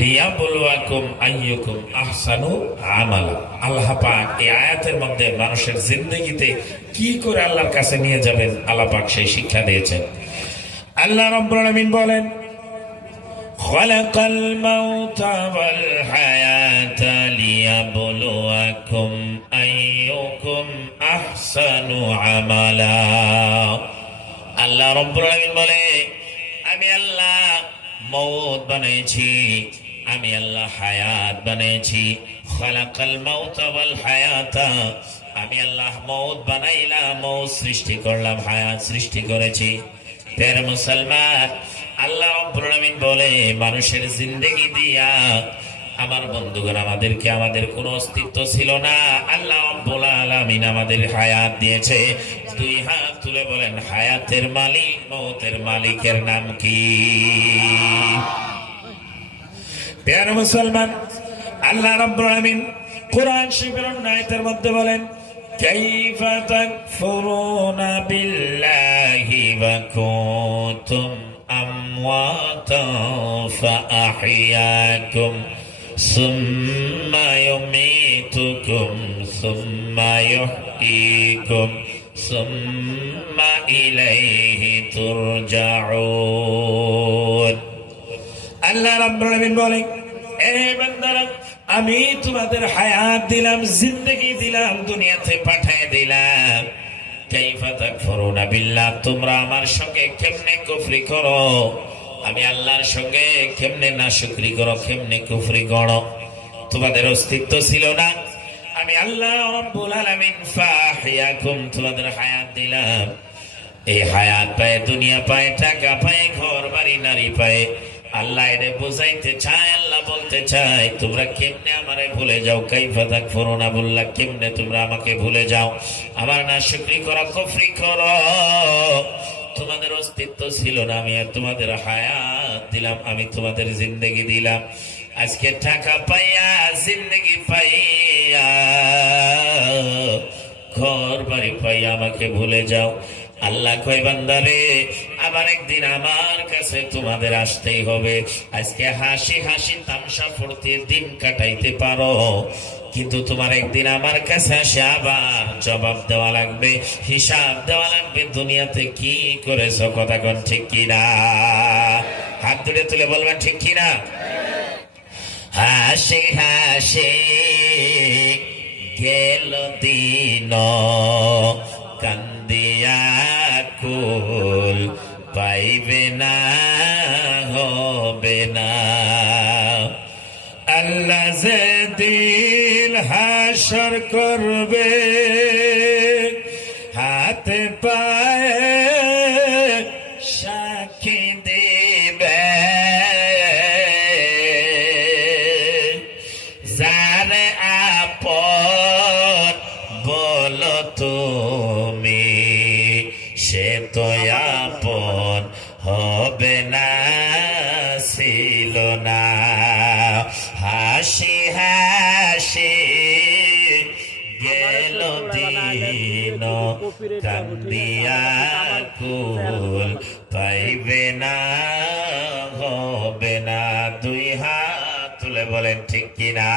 লিয়াবলুয়াকুম আইয়ুকুম আহসানু আমালা। আল্লাহ পাক এই আয়াতের মধ্যে মানুষের জিন্দেগিতে কি করে আল্লাহর কাছে নিয়ে যাবেন আল্লাহ পাক সেই শিক্ষা দিয়েছেন। আল্লাহ রাব্বুল আলামিন বলেন, খালাকাল মাউতা ওয়াল হায়াতা লিয়াবলুয়াকুম আইয়ুকুম আহসানু আমালা। আল্লাহ রাব্বুল আলামিন বলে, আমি আল্লাহ মউত বানাইছি, আমি আল্লাহ হায়াত বানাইছি। খালাকাল মাউতা ওয়াল হায়াতা, আমি আল্লাহ মউত বানাইলাম, মউত সৃষ্টি করলাম, হায়াত সৃষ্টি করেছি। তেরে মুসলমান, আল্লাহ রাব্বুল আলামিন বলে, মানুষের জিন্দেগি দিয়া আমার বন্ধুগণ আমাদেরকে, আমাদের কোনো অস্তিত্ব ছিল না, আল্লাহ রাব্বুল আলামিন আমাদের হায়াত দিয়েছে। দুই হাত তুলে বলেন, হায়াতের মালিক মউতের মালিকের নাম কি? প্রিয় মুসলমান, আল্লাহ রাব্বুল আলামিন কোরআন শরীফের আয়াতের মধ্যে বলেন, কাইফা তাকফুরুনা বিল্লাহি ওয়া কুনতুম আমওয়াতান ফাআহইয়াকুম সুম্মা ইউমীতুকুম সুম্মা ইউহয়ীকুম সুম্মা ইলাইহি তুরজাউন। আল্লাহ রাব্বুল আলামিন বলেন, এ বান্দারা, আমি তোমাদের হায়াত দিলাম, জিন্দেগি দিলাম, দুনিয়াতে পাঠিয়ে দিলাম। কাইফা তাকফুরুনা বিল্লাহ, তোমরা আমার সঙ্গে কেমনে কুফরি করো, আমি আল্লাহর সঙ্গে কেমনে নাশুকরি করো, কেমনে কুফরি করো। তোমাদের অস্তিত্ব ছিল না, আমি আল্লাহ রাব্বুল আলামিন ফাহিয়াকুম, তোমাদের হায়াত দিলাম। এই হায়াত পায়, দুনিয়া পায়, টাকা পায়, ঘর বাড়ি নারী পায়। আল্লাহ এনে বুঝাইতে চায়, আল্লাহ বলতে চায়, তোমরা কেমনে আমারে ভুলে যাও। কাইফা তাকফুরুনা বিল্লাহ, কেমনে তোমরা আমাকে ভুলে যাও, আমার নাশুকরি করো, কুফরি করো। তোমাদের অস্তিত্ব ছিল না, আমি তোমাদের হায়াত দিলাম, আমি তোমাদের জিন্দেগি দিলাম। আজকে টাকা পাইয়া, জিন্দেগি পাইয়া, ঘর বাড়ি পাইয়া আমাকে ভুলে যাও। আল্লাহ কয়, বান্দারে, আবার একদিন আমার কাছে তোমাদের আসতেই হবে। আজকে হাসি হাসি তামসা ফুর্তি দিন কাটাইতে পারো, কিন্তু তোমার একদিন আমার কাছে আসে আবার জবাব দেওয়া লাগবে, হিসাব দেওয়া লাগবে। দুনিয়াতে কি করেছো, কথা কোন ঠিক কিনা? হাত তুলে তুলে বলবেন ঠিক কিনা? হাসি হাসি গেল দিন, কান্দিয়া কুল পাইবে না, হবে না। আল্লাহ যে দিন হাসর করবে, হাতে পায়ে সাক্ষী দেবে। যারে আপন বলো তুমি, সে তো আপন হবে না, ছিল না। হাসি হাসি গেল দিন, কান্দিয়া কুল পাইবে না, হবে না। দুই হাত তুলে বলেন ঠিক কিনা?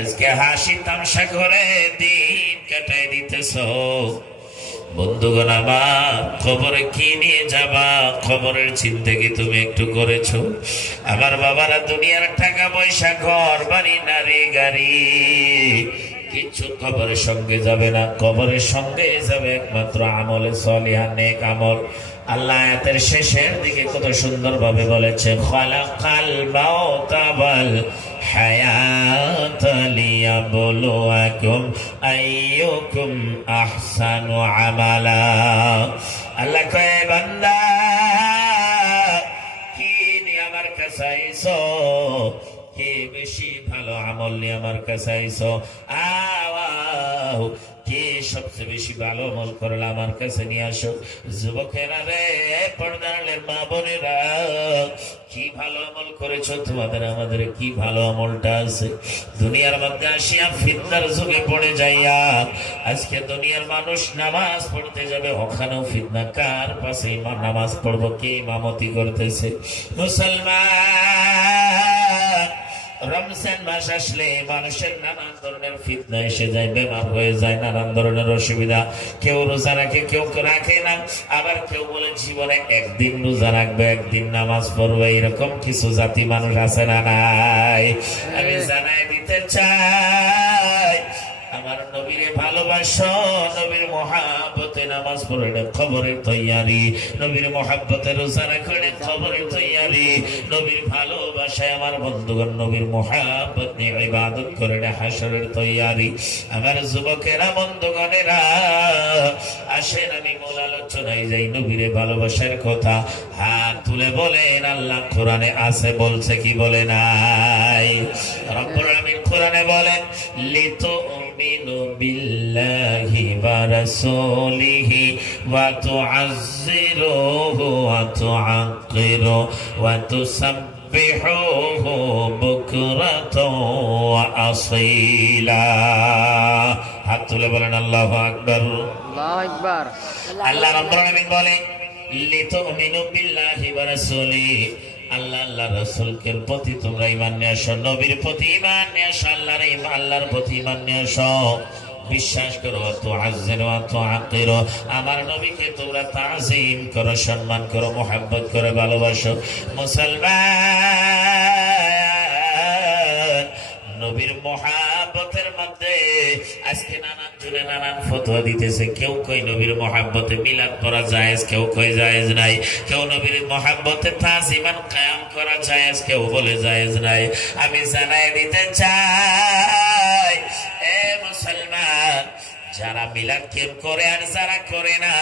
আজকে হাসি তামসা করে দিন কাটাই দিতেছ। বন্ধুগণ আমার, খবরে কি নিয়ে যাবা, খবরের জিন্দেগি তুমি একটু করেছো? আমার বাবারা, দুনিয়ার টাকা পয়সা, ঘর বাড়ি নারী গাড়ি, কিছু খবরের সঙ্গে যাবে না। খবরের সঙ্গে যাবে একমাত্র আমলে সলিহা, নেক আমল। আল্লাহ আয়াতের শেষের দিকে কত সুন্দর ভাবে বলেছে, খালাকাল মাউতা ওয়াল হায়াতা লিয়াবলুয়াকুম আইয়ুকুম আহসানু আমালা। আল্লাহ কয়, বান্দা, কি নিয়ে আমার কাছে আইছো, কে বেশি ভালো আমল নিয়ে আমার কাছে আইছো? আও, কে সবচেয়ে বেশি ভালো আমল করলে আমার কাছে নিয়ে আসো। যুবকেরা রে, পর্দারের মা বোনেরা, কি ভালো আমল করেছো? তোমাদের আমাদের কি ভালো আমলটা আছে? দুনিয়ার মধ্যে আসিয়া ফিতনার যুগে পড়ে যাইয়া, আজকে দুনিয়ার মানুষ নামাজ পড়তে যাবে, ওখানেও ফিতনা। কার পাশে নামাজ পড়বো, কে ইমামতি করতেছে? মুসলমান, রমজান মাস আসলে মানুষের নানান ধরনের ফিতনা এসে যায়, বেমার হয়ে যায়, নানান ধরনের অসুবিধা। কেউ রোজা রাখে, কেউ রাখে না, আবার কেউ বলে জীবনে একদিন রোজা রাখবে, একদিন নামাজ পড়বে। এরকম কিছু জাতি মানুষ আছে না নাই? আমি জানাই দিতে চাই, আমার নবীরে ভালোবাসো, নবীর মহাব্বতে নামাজ পড়ে খবরের তৈয়ারি, নবীর মহাব্বতে রোজা রাখলে খবরের তৈয়ারি, নবীর ভালোবাসায় আমার বন্ধুগণ নবীর মহাব্বত নিয়ে ইবাদত করে হাসরের তৈয়ারি। আমার যুবকেরা, বন্ধুগণেরা, আসেন আমি মূল আলোচনায় যাই। নবীরে ভালোবাসার কথা হাত তুলে বলেন আল্লাহ কোরআনে আছে, বলছে কি বলে নাই? রব্বুল আলামিন কোরআনে বলেন, লিতুমিনু বিল্লাহি ওয়া রাসূলিহি ওয়া তুআজ্জিরুহু ওয়া তুআক্কিরু ওয়া তুসাব্বিহুহু বুকরাতাও ওয়া আসীলা। হাত তুলে বলেন আল্লাহু আকবার। আল্লাহু আকবার। আল্লাহ রাব্বুল আলামিন বলেন, লিতুমিনু বিল্লাহি ওয়া রাসূলিহি, আল্লাহ আল্লাহ রাসূলের প্রতি তোমরা ঈমান নিয়ে আসো, নবীর প্রতি ঈমান নিয়ে আসো, আল্লাহর প্রতি ঈমান নিয়ে আসো, বিশ্বাস করো। তুআজ্জিরু ওয়া তুআক্কিরু, আমার নবীকে তোমরা তাজিম করো, সম্মান করো, মুহাব্বত করো, ভালোবাসো। মুসলমান, নবীর মহাব্বতের মধ্যে আজকে নানান জনে নানান ফতোয়া দিতেছে। কেউ কই নবীর মহাব্বতে মিলাদ পড়া জায়েজ, কেউ কই জায়েজ নাই। কেউ নবীর মহাব্বতে তাজিমান কায়াম করা জায়েজ, কেউ বলে জায়েজ নাই। আমি জানাই দিতে চাই, এ মুসলমান, যারা মিলাদ কেম করে আর যারা করে না,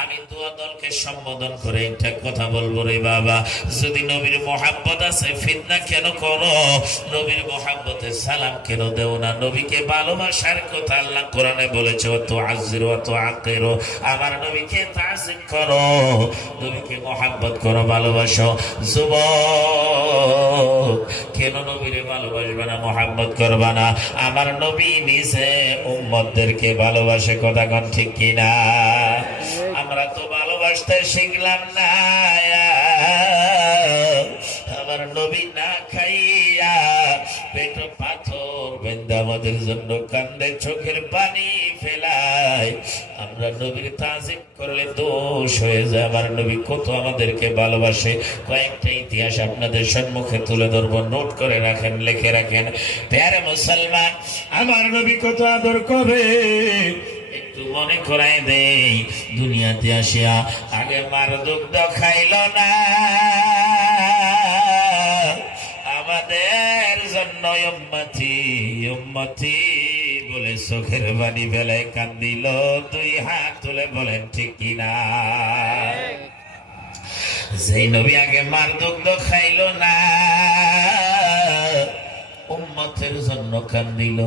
আমি দুয়া দলকে সম্বোধন করে একটা কথা বলবো রে বাবা, যদি নবীর মহাব্বত আছে ফিতনা কেন করো? নবীর মহাব্বতে সালাম কেন দেও না? নবীকে ভালোবাসার কথা আল্লাহ কোরআনে বলেছে, তুআজ্জিরু ওয়া তুআক্কিরু, আমার নবীকে তাজিম করো, নবীকে মহাব্বত করো, ভালোবাসো। যুবক, কেন নবীরে ভালোবাসবে না, মহাব্বত করবা না? আমার নবী নিজে উম্মতদেরকে ভালোবাসে, কথা কোন ঠিক কিনা? আমরা তো ভালোবাসতে শিখলাম না। আমার নবী না খাইয়া পেট পাথর বেঁধে আমাদের জন্য কান্দে, চোখের পানি ফেলায়। আমরা নবীর তাজিম করলে দোষ হয়ে যায়। আমার নবী কত আমাদেরকে ভালোবাসে, কয়েকটা ইতিহাস আপনাদের সম্মুখে তুলে ধরবো, নোট করে রাখেন, লিখে রাখেন। প্যারে মুসলমান, আমার নবী কত আদর করে একটু মনে করাই দেই। দুনিয়াতে আসিয়া আগে মার দুগ্ধ খাইল না, আমাদের জন্য উম্মতি উম্মতি বলে চোখের বাণী বেলায় কান্দিল। দুই হাত তুলে বলেন ঠিক কিনা? যেই নবী আগে মার দুগ্ধ খাইল না, উম্মতের জন্য কান্দিল।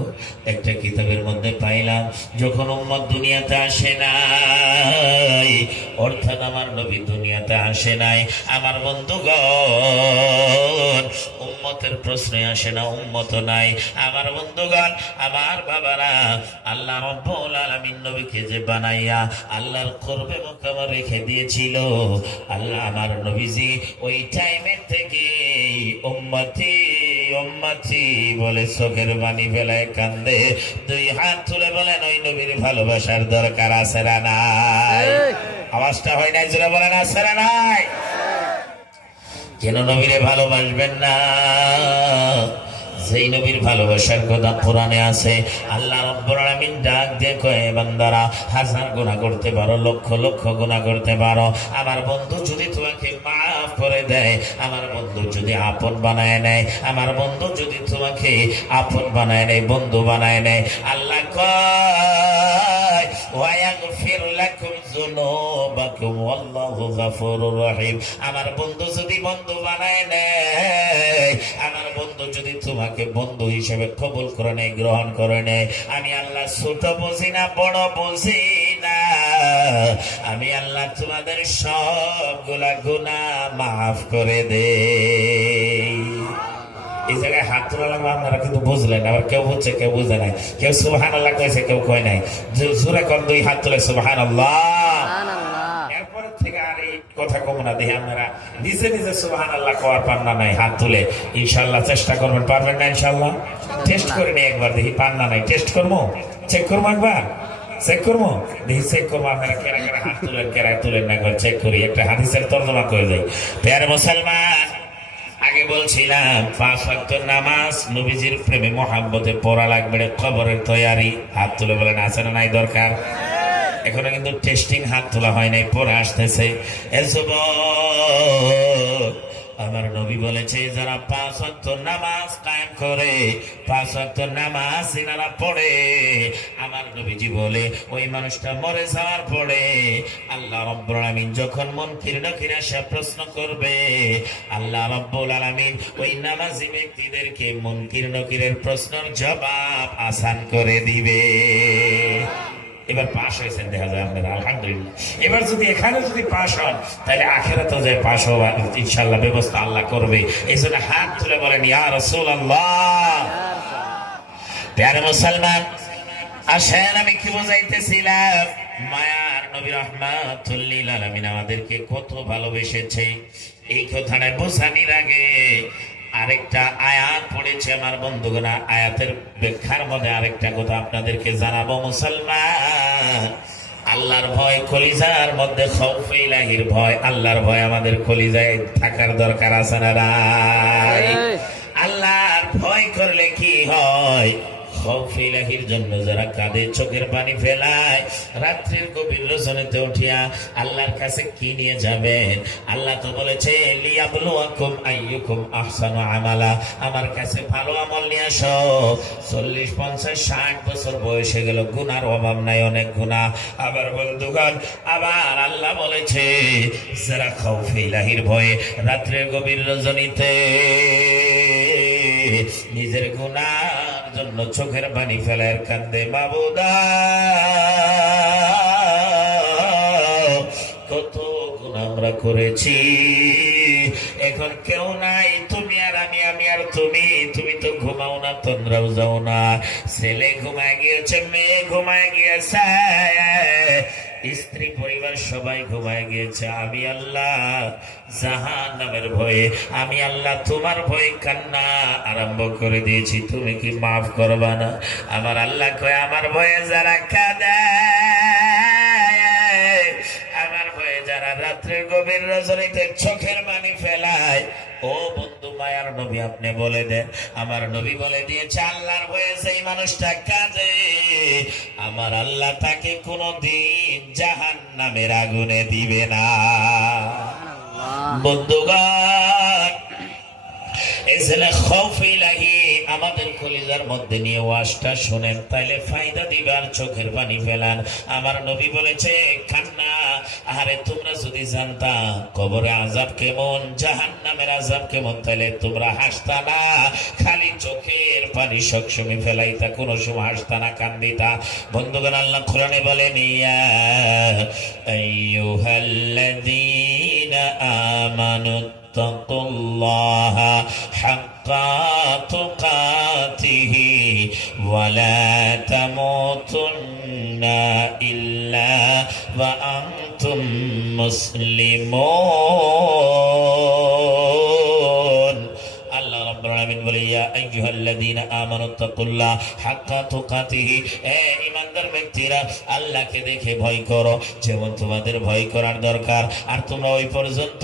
একটা কিতাবের মধ্যে পাইলাম, যখন উম্মত দুনিয়াতে আসে নাই, অর্থাৎ আমার নবী দুনিয়াতে আসে নাই, আমার বন্ধুগণ উম্মতের প্রশ্নে আসে না, উম্মত নাই। আমার বন্ধুগণ, আমার বাবারা, আল্লাহ রাব্বুল আলামিন নবীকে যে বানাইয়া আল্লাহর কোরবে মুকামা রেখে দিয়েছিল, আল্লাহ আমার নবীজি ওই টাইমের থেকে উম্মতি উম্মতি বলে চোখের বাণী ফেলায় কান্দে। দুই হাত তুলে বলেন, ওই নবীর ভালোবাসার দরকার আছে না নাই? আওয়াজটা হয় নাই, জোরে বলেন আছে না নাই? কেন নবীরে ভালোবাসবেন না? যেই নবীর ভালোবাসার কথা কোরআনে আছে, আল্লাহ রাব্বুল আলামিন ডাক দিয়ে কয়, বান্দারা হাজার গুনাহ করতে পারো, লক্ষ লক্ষ গুনাহ করতে পারো, আমার বন্ধু যদি তোমাকে মাফ করে দেয়, আমার বন্ধু যদি আপন বানায় নেয়, আমার বন্ধু যদি তোমাকে আপন বানায় নেয়, বন্ধু বানায় নেয়, আল্লাহ কয় ওয়া ইয়াগফির লাকুম যুনুবাকুম ওয়াল্লাহু গফুরুর রহিম। আমার বন্ধু যদি বন্ধু বানায় নেয়, আমার বন্ধু যদি তোমাকে বন্ধু হিসেবে কবুল করে নেয়, গ্রহণ করে নেয়, আমি আল্লাহ ছোট বুঝি না, বড় বুঝি না, আমি আল্লাহ তোমাদের সবগুলা গুনাহ মাফ করে দেই। এই জায়গায় হাত তোলা লাগবে, আপনারা কিন্তু বুঝলেন, আবার কেউ বুঝছে কেউ বুঝে নাই, কেউ সুবহানাল্লাহ কয়েছে কেউ কয় নাই। জোরে কর, দুই হাত তুলে সুবহানাল্লাহ। এরপরে থেকে আর এই কথা কম না দেখি আপনারা নিজে নিজে সুবহানাল্লাহ কওয়ার পান্না নাই, হাত তুলে ইনশাআল্লাহ চেষ্টা করবেন, পারবেন না ইনশাআল্লাহ? টেস্ট করে নি একবার দেখি, পান্না নাই, টেস্ট করবো, চেক করবো একবার, চেক করবো দেখি, চেক করবো আপনারা কেরা কেরা হাত তুলেন, কেরা তুলেন না, একবার চেক করি, একটা হাদিসের তর্জমা করে দেয়। প্যারে মুসলমান, আগে বলছিলাম 5 ওয়াক্ত নামাজ নবীজির প্রেমে মোহাব্বতে পড়া লাগবে, কবরের তৈয়ারি। হাত তুলে বলেন আছে না নাই দরকার? এখনো কিন্তু টেস্টিং হাত তোলা হয় নাই, পরে আসতেছে। আমার নবী বলেছে যারা 5 ওয়াক্ত নামাজ কায়েম করে, 5 ওয়াক্ত নামাজ যারা পড়ে, আমার নবীজি বলে ওই মানুষটা মরে যাওয়ার পরে আল্লাহ রাব্বুল আলামিন যখন মুনকির নাকির আসা প্রশ্ন করবে, আল্লাহ রাব্বুল আলামিন ওই নামাজি ব্যক্তিদেরকে মুনকির নাকিরের প্রশ্নের জবাব আসান করে দিবে। এবার পাশ হয়েছেন দেখা যায় আপনারা, আলহামদুলিল্লাহ। এবার যদি এখানে যদি পাশ হন তাহলে আখিরাতেও যায় পাশ হওয়ার ইনশাআল্লাহ ব্যবস্থা আল্লাহ করবে। এই জন্য হাত তুলে বলেন ইয়া রাসূলুল্লাহ। প্যারে মুসলমান, আসেন আমি কি বোঝাইতেছিলাম, মায়ার নবী রাহমাতুল লিল আলামিন আমাদেরকে কত ভালোবেসেছে, এই কথাটা বোঝানোর আগে আরেকটা আয়াত পড়েছে আমার বন্ধুগণ। আয়াতের ব্যাখ্যার মধ্যে আরেকটা কথা আপনাদেরকে জানাবো। মুসলমান, আল্লাহর ভয় কলিজার মধ্যে, খাউফে ইলাহির ভয়, আল্লাহর ভয় আমাদের কলিজায় থাকার দরকার আছে না নাই? আল্লাহর ভয় করলে কি হয়? খাউফে ইলাহির জন্য যারা কাঁদে, চোখের পানি ফেলায়, রাত্রির গভীর রজনীতে উঠিয়া আল্লাহর কাছে কি নিয়ে যাবেন? আল্লাহ তো বলেছে লিয়াবলুয়াকুম আইয়ুকুম আহসানু আমালা, আমার কাছে ভালো আমল নিয়ে আসো। 40, 50, 60 বছর বয়সে গেল, গুনার অভাব নাই, অনেক গুনাহ। আবার বন্ধুগণ, আবার আল্লাহ বলেছে যারা খাউফে ইলাহির ভয়ে রাত্রির গভীর রজনীতে নিজের গুনার জন্য চোখের পানি ফেলার কান্দে, মাবুদা কত গুনাহ আমরা করেছি, এখন কেউ নাই, তুমি আর আমি, আমি আর তুমি। তুমি তো ঘুমাও না, তোমরাও যাও না, ছেলে ঘুমায় গিয়েছে, মেয়ে ঘুমায় গিয়েছে, স্ত্রী পরিবার সবাই ঘুমায় গিয়েছে। আমি আল্লাহ জাহান্নামের ভয়ে, আমি আল্লাহ তোমার ভয়ে কান্না আরম্ভ করে দিয়েছি, তুমি কি মাফ করবা না? আমার আল্লাহ কয় আমার ভয়ে যারা কাঁদে, আমার ভয়ে যারা রাত্রের গভীর রজনীতে চোখের পানি ফেলায়, ও বন্ধু মায়ার নবী আপনি বলে দেন, আমার নবী বলে দিয়েছে আল্লাহর ভয়ে সেই মানুষটা কাঁদে, আমার আল্লাহ তাকে কোনদিন জাহান্নামের আগুনে দিবে না। বন্ধুগণ, এই যে খাউফে ইলাহি আমাদের কলিজার মধ্যে নিয়ে ওয়াজটা শুনেন, তাইলে ফায়দা দিবার, চোখের পানি ফেলান। আমার নবী বলেছে কান্না, আরে তোমরা যদি জানতা কবরে আযাব কেমন, জাহান্নামের আযাব কেমন, তাইলে তোমরা হাসতা না, খালি চোখের পানি সবসময় ফেলাইতা, কোনো সময় হাসতা না, কান্দিতা। বন্ধুগণ, আল্লাহ কোরআনে বলেন ইয়া আইয়ুহাল্লাযীনা আমানু তাকুল্লাহা হাক্কা তুকাতিহি ওয়া লা তামুতুন্না ইল্লা ওয়া আনতুম মুসলিমুন। আল্লাহ রাব্বুল আলামিন বলে ইয়া আইয়ুহাল্লাযীনা আমানু তাকুল্লাহ হাক্কা তুকাতিহি, হে ঈমানদার ব্যক্তিরা আল্লাহকে দেখে ভয় করো যেমন তোমাদের ভয় করার দরকার। আর তোমরা ওই পর্যন্ত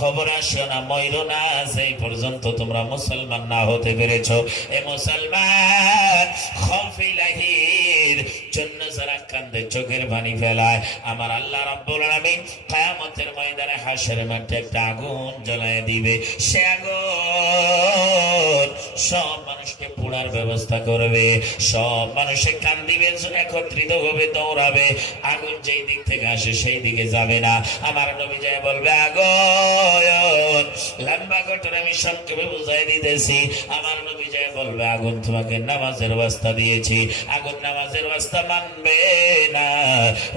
খবর আসো না, মইরো না, সেই পর্যন্ত তোমরা মুসলমান না হতে পেরেছো। এ মুসলমান, খাউফে ইলাহির জন্য যারা কান্দে, চোখের পানি ফেলায়, আমার আল্লাহ রাব্বুল আলামিন কিয়ামতের ময়দানে হাশরের মাঠে একটা আগুন জ্বালায় দিবে। সে আগুন সব মানুষকে পোড়ার ব্যবস্থা করবে, সব মানুষে কান্দিবে, একত্রিত হবে, দৌড়াবে, আগুন যেই দিক থেকে আসে সেই দিকে যাবে না। আমার নবী যায় বলবে আগুন, লম্বা ঘটনা আমি সংক্ষেপে বুঝাই দিতেছি। আমার নবী যায় বলবে আগুন তোমাকে নামাজের ওয়াস্তা দিয়েছি, আগুন নামাজের ওয়াস্তা মানবে না।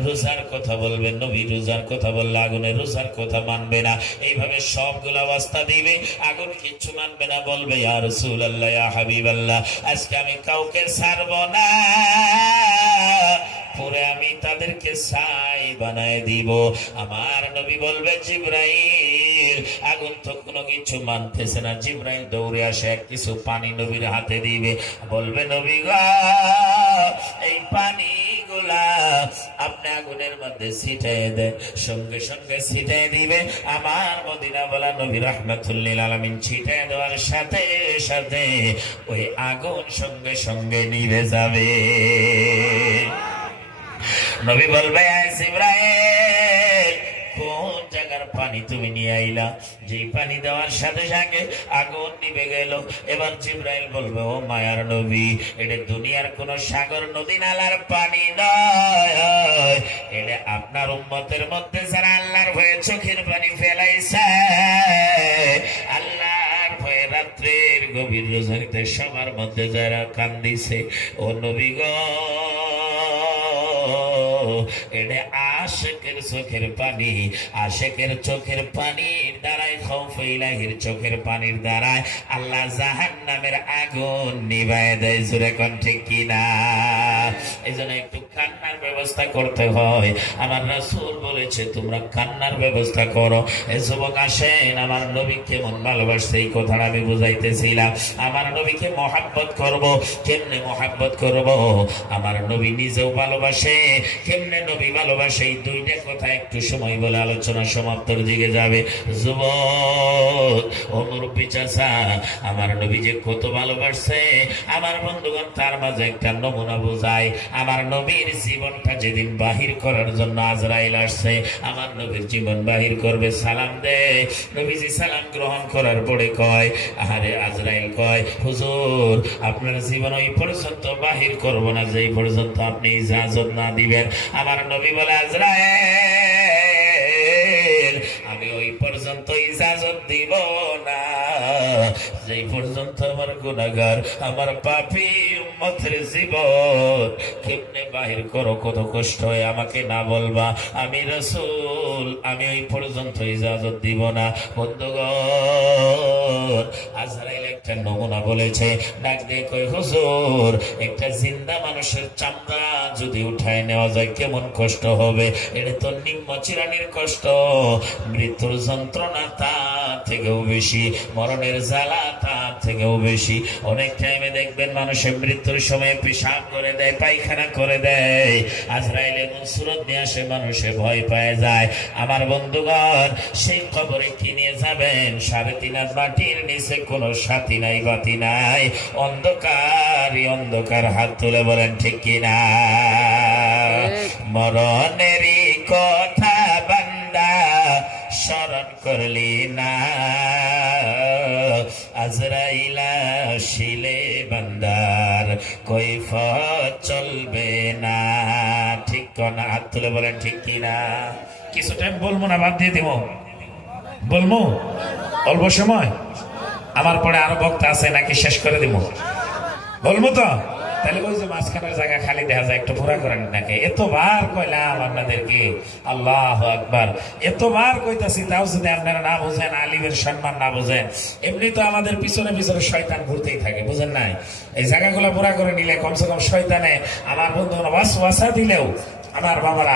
রোজার কথা বলবে, নবী রোজার কথা বললে আগুনের রোজার কথা মানবে না। এইভাবে সবগুলা ওয়াস্তা দিবে, আগুন কিচ্ছু মানবে না, বলবে ইয়া রাসূলুল্লাহ, ইয়া হাবিবাল্লাহ, আজকে আমি কাউকে ছাড়ব না, পরে আমি তাদেরকে ছাই বানায় দিব। আমার নবী বলবে জিবরাইল, আগুন তো কোনো কিছু মানতেছে না। জিবরাইল দৌড়ে আসে, এক কিছু পানি নবীর হাতে দিবে, বলবে নবী গো, এই পানিগুলা আপনি আগুনের মধ্যে ছিটিয়ে দেন। সঙ্গে সঙ্গে ছিটিয়ে দিবে আমার মদিনা বলা নবী রাহমাতুল্লিল আলামিন। ছিটিয়ে দেওয়ার সাথে সাথে ওই আগুন সঙ্গে সঙ্গে নিভে যাবে। নবী বলবে জিবরাইল, কোন জায়গার পানি তুমি নিয়ে আইলা? যে পানি দেওয়ার সাথে সাথে আগুন নিভে গেল। এবার জিবরাইল বলবে, ও মায়ার নবী, এটা দুনিয়ার কোন সাগর নদী নালার পানি নয়, এটা আপনার উম্মতের মধ্যে যারা আল্লাহর ভয়ে চোখের পানি ফেলাইছে, আল্লাহর ভয়ে রাত্রের গভীর রজনীতে সবার মধ্যে যারা কান্দিছে, ও নবী গো, এটা আশেকের চোখের পানি। আশেকের চোখের পানির দ্বারাই, খৌফে ইলাহির চোখের পানির দ্বারাই আল্লাহ জাহান্নামের আগুন নিভায় দেয়। জোরে কোন ঠিক কিনা? এই জন্য একটু কান্নার ব্যবস্থা করতে হয়। আমার রাসূল বলেছে তোমরা কান্নার ব্যবস্থা করো। এই যুবক আসেন, আমার নবী কেমন ভালোবাসছে এই কথাটা আমি বুঝাইতেছিলাম। আমার নবীকে মহাব্বত করব, কেমনে মহাব্বত করব? আমার নবী নিজেও ভালোবাসে, কেমনে নবী ভালোবাসে, এই দুইটা কথা একটু সময় বলে আলোচনা সমাপ্তর দিকে যাবে। যুবক ও মুরব্বী চাচা, আমার নবী যে কত ভালোবাসছে আমার বন্ধুগণ, তার মাঝে একটা নমুনা বোঝায়। আমার নবীর জীবনটা যেদিন বাহির করার জন্য আজরাইল আসছে, আমার নবীর জীবন বাহির করবে, সালাম দে। নবীজি সালাম গ্রহণ করার পরে কয়, আরে আজরাইল কয়, হুজুর আপনার জীবন ওই পর্যন্ত বাহির করব না যেই পর্যন্ত আপনি ইজাজত না দিবেন। আমার নবী বলে, আজরাইল আমি ওই পর্যন্ত ইজাজত দিব না যেই পর্যন্ত আমার গুনাহগার, আমার পাপী উম্মতের জীবন কেমনে বাহির করো, কত কষ্ট হয় আমাকে না বলবা। আমি রাসূল, আমি ওই পর্যন্ত ইজাজত দিব না। বন্ধুগণ, আজরাইল একটা নমুনা বলেছে, ডাক দিয়ে কই, হুজুর একটা জিন্দা মানুষের চামড়া যদি উঠায় নেওয়া যায় কেমন কষ্ট হবে? এটা তো নিম্ন চিরানির কষ্ট। মৃত্যুর যন্ত্রণা তার থেকেও বেশি, মরণের জ্বালা তার থেকেও বেশি। অনেক টাইমে দেখবেন মানুষের মৃত্যুর সময় পেশাব করে দেয়, পায়খানা করে দেয়, আজরাইল এমন সুরত নিয়ে আসে, মানুষে ভয় পায় যায়। আমার বন্ধুগণ, সেই কবরে কি নিয়ে যাবেন? 3.5 হাত মাটির নিচে কোনো সাথী নাই, বাতি নাই, অন্ধকারই অন্ধকার। হাত তুলে বলেন ঠিক কিনা? মরণেরই কথা বান্দা স্মরণ করলি না, আজরাইল আসিলে বান্দার কৈফিয়ত চলবে না। ঠিক না? হাত তুলে বলেন ঠিক কিনা? কিছু টাইম বলবো না, বাদ দিয়ে দেব? বলবো অল্প সময়? আমার পরে আরো বক্তা আছে, নাকি শেষ করে দিব? বলবো তো? তাহলে ওই যে মাঝখানের জায়গা খালি দেখা যায়, একটু পুরা করেন নাকি? এতবার কইলাম আপনাদেরকে, আল্লাহু আকবার, এতবার কইতাছি, তাও যদি আপনারা না বুঝেন, আলিমের সম্মান না বুঝেন, এমনি তো আমাদের পিছনে পিছনে শয়তান ঘুরতেই থাকে, বুঝেন নাই? এই জায়গাগুলো পুরা করে নিলে কমসে কম শয়তানে আমার বন্ধু ওয়াসওয়াসা দিলেও আমার বাবারা